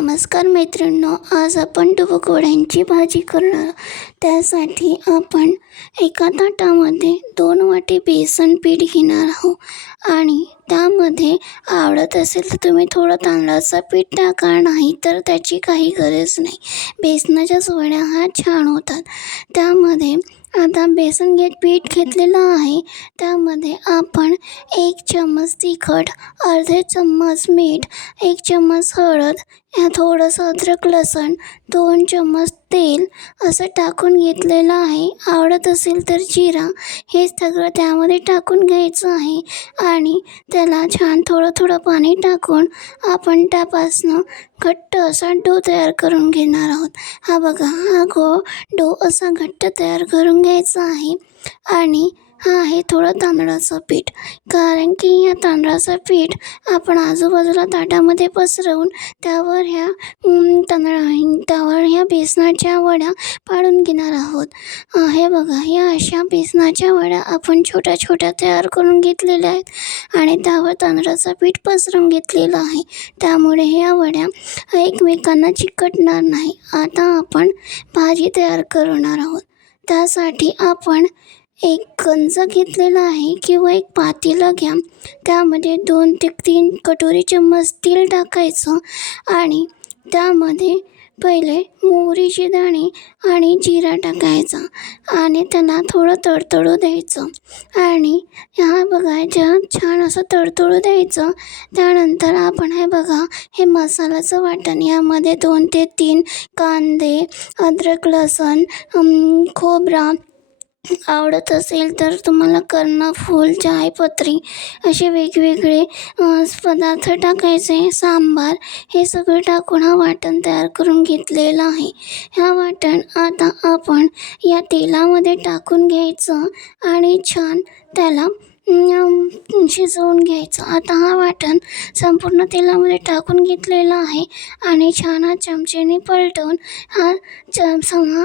नमस्कार मैत्रिणींनो आज आपण डुबुकवड्यांची भाजी करणार त्यासाठी आपण एका ताटामध्ये दोन वाटी बेसन पीठ घेणार आहोत. आणि त्यामध्ये आवडत असेल तर तुम्ही थोडं तांदळाचं पीठ टाका नाही तर त्याची काही गरज नाही. बेसनाच्या वड्या हा छान होतात. त्यामध्ये आता बेसन घेत पीठ घेतलेलं आहे. त्यामध्ये आपण एक चम्मच तिखट अर्धे चम्मच मीठ एक चम्मच हळद ह्या थोडंसं अद्रक लसण दोन चम्मच तेल असं टाकून घेतलेलं आहे. आवडत असेल तर जिरा हे सगळं त्यामध्ये टाकून घ्यायचं आहे. आणि त्याला छान थोडं थोडं पाणी टाकून आपण त्यापासनं घट्ट असा डो तयार करून घेणार आहोत. हा बघा हा गो डो असा घट्ट तयार करून घ्यायचं आहे. आणि हा आहे थोडं तांदळाचं पीठ. कारण की या तांदळाचं पीठ आपण आजूबाजूला ताटामध्ये पसरवून त्यावर ह्या तांदळा त्यावर ह्या बेसनाच्या वड्या पाडून घेणार आहोत. हे बघा या अशा बेसनाच्या वड्या आपण छोट्या छोट्या तयार करून घेतलेल्या आहेत. आणि त्यावर तांदळाचं पीठ पसरवून घेतलेलं आहे. त्यामुळे ह्या वड्या एकमेकांना चिकटणार नाही. आता आपण भाजी तयार करणार आहोत. त्यासाठी आपण एक गंज घेतलेला आहे किंवा एक पातेलं घ्या. त्यामध्ये दोन ते तीन कटोरी चम्मच तेल टाकायचं आणि त्यामध्ये पहिले मोहरीचे दाणे आणि जिरा टाकायचा आणि त्यांना थोडं तडतडू द्यायचं. आणि ह्या बघायच्या छान असं तडतडू द्यायचं. त्यानंतर आपण हे बघा हे मसाल्याचं वाटण. यामध्ये दोन ते तीन कांदे अद्रक लसण खोबरा आवडत असेल तर तुम्हाला कर्णफूल चायपत्री असे वेगवेगळे पदार्थ टाकायचे. सांबार हे सगळं टाकून हा वाटण तयार करून घेतलेला आहे. ह्या वाटण आता आपण या तेलामध्ये टाकून घ्यायचं आणि छान त्याला शिजवून घ्यायचं. आता हा वाटण संपूर्ण तेलामध्ये टाकून घेतलेला आहे आणि छान हा चमचेने पलटवून हा हा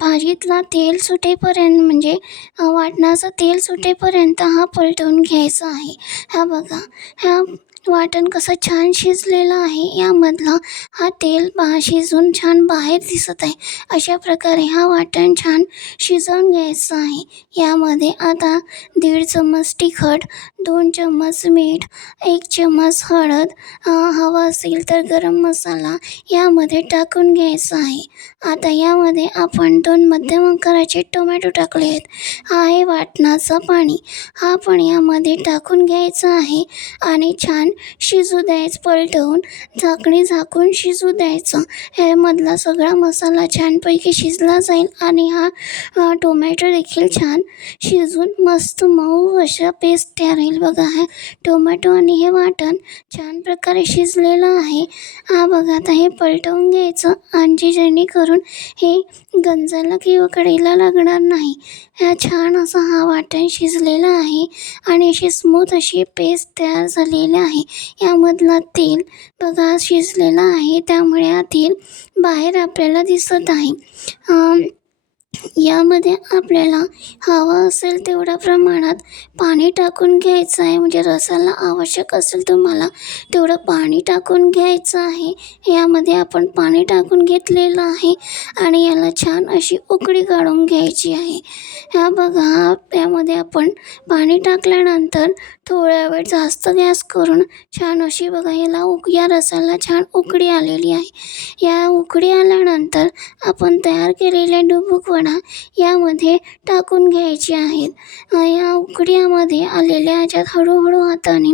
भाजीतला तेल सुटेपर्यंत म्हणजे वाटणाचं तेल सुटेपर्यंत हा पलटवून घ्यायचा आहे. हा बघा ह्या वाटण कसं छान शिजलेलं आहे यामधलं हा तेल पहा शिजून छान बाहेर दिसत आहे. अशा प्रकारे हा वाटण छान शिजवून घ्यायचं आहे. यामध्ये आता दीड चम्मच तिखट दोन चम्मच मीठ एक चम्मच हळद हवा असेल तर गरम मसाला यामध्ये टाकून घ्यायचा आहे. आता यामध्ये आपण दोन मध्यम आकाराचे टोमॅटो टाकले आहेत. हा आहे वाटणाचं पाणी. हा पण यामध्ये टाकून घ्यायचा आहे आणि छान शिजू द्यायचं पलटवून झाकणी झाकून शिजू द्यायचं. ह्यामधला सगळा मसाला छानपैकी शिजला जाईल आणि हा टोमॅटो देखील छान शिजून मस्त मऊ अशा पेस्ट तयार होईल. बघा हा टोमॅटो आणि हे वाटण छान प्रकारे शिजलेलं आहे. हा बघा आता हे पलटवून घ्यायचं आणि जेणेकरून हे गंजाला किंवा कढईला लागणार नाही. ह्या छान असा हा वाटण शिजलेला आहे आणि अशी स्मूथ अशी पेस्ट तयार झालेली आहे. यामधला तेल बघा शिजलेला आहे. त्यामुळे हा तेल बाहेर आपल्याला दिसत आहे. यामध्ये आपल्याला हवा असेल तेवढ्या प्रमाणात पाणी टाकून घ्यायचं आहे. म्हणजे रसाला आवश्यक असेल तुम्हाला तेवढं पाणी टाकून घ्यायचं आहे. यामध्ये आपण पाणी टाकून घेतलेलं आहे आणि याला छान अशी उकळी काढून घ्यायची आहे. ह्या बघा यामध्ये आपण पाणी टाकल्यानंतर थोड्या वेळ जास्त गॅस करून छान अशी बघा याला उक या रसाला छान उकडी आलेली आहे. या उकडी आल्यानंतर आपण तयार केलेल्या डुबुकवडा यामध्ये टाकून घ्यायचे आहेत. या उकड्यामध्ये आलेल्या ह्याच्यात हळूहळू हाताने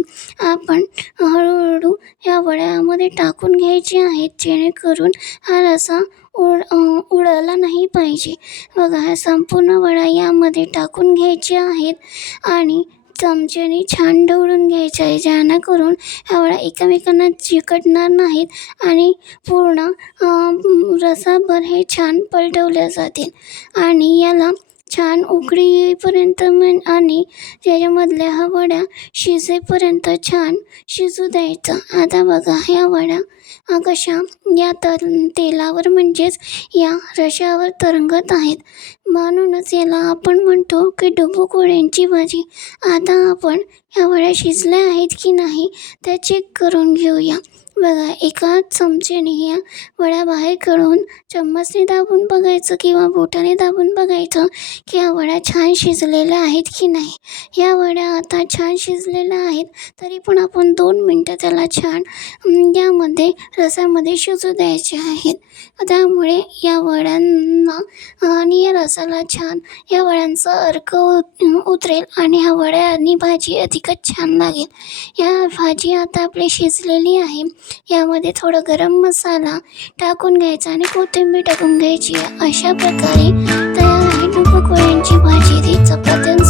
आपण हळूहळू या वड्यामध्ये टाकून घ्यायचे आहेत जेणेकरून हा रसा उड उडाला नाही पाहिजे. बघा ह्या संपूर्ण वडा यामध्ये टाकून घ्यायचे आहेत आणि चमच्याने छान ढवळून घ्यायचं आहे जेणेकरून ह्या वड्या एकमेकांना चिकटणार नाहीत आणि पूर्ण रसाभर हे छान पलटवल्या जातील. आणि याला छान उकळी येईपर्यंत मन आणि त्याच्यामधल्या ह्या वड्या शिजेपर्यंत छान शिजू द्यायचं. आता बघा ह्या वड्या हा कशा या तर तेलावर म्हणजेच या रशावर तरंगत आहेत. म्हणूनच याला आपण म्हणतो की डुबू कोळ्यांची भाजी. आता आपण ह्या वड्या शिजल्या आहेत की नाही त्या चेक करून घेऊया. बघा एका चमचेने या वड्या बाहेर काढून चम्मचने दाबून बघायचं किंवा बोटाने दाबून बघायचं की या वड्या छान शिजलेल्या आहेत की नाही. या वड्या आता छान शिजलेल्या आहेत तरी पण आपण दोन मिनटं त्याला छान यामध्ये रसामध्ये शिजू द्यायचे आहेत. त्यामुळे या वड्यांना आणि या रसाला छान या वड्यांचा अर्क उतरेल आणि ह्या वड्या आणि भाजी अधिकच छान लागेल. या भाजी आता आपली शिजलेली आहे. यामध्ये थोडं गरम मसाला टाकून घ्यायचा आणि कोथिंबीर टाकून घ्यायची. अशा प्रकारे तयार आहे. डुबुक भाजी ती चपात्या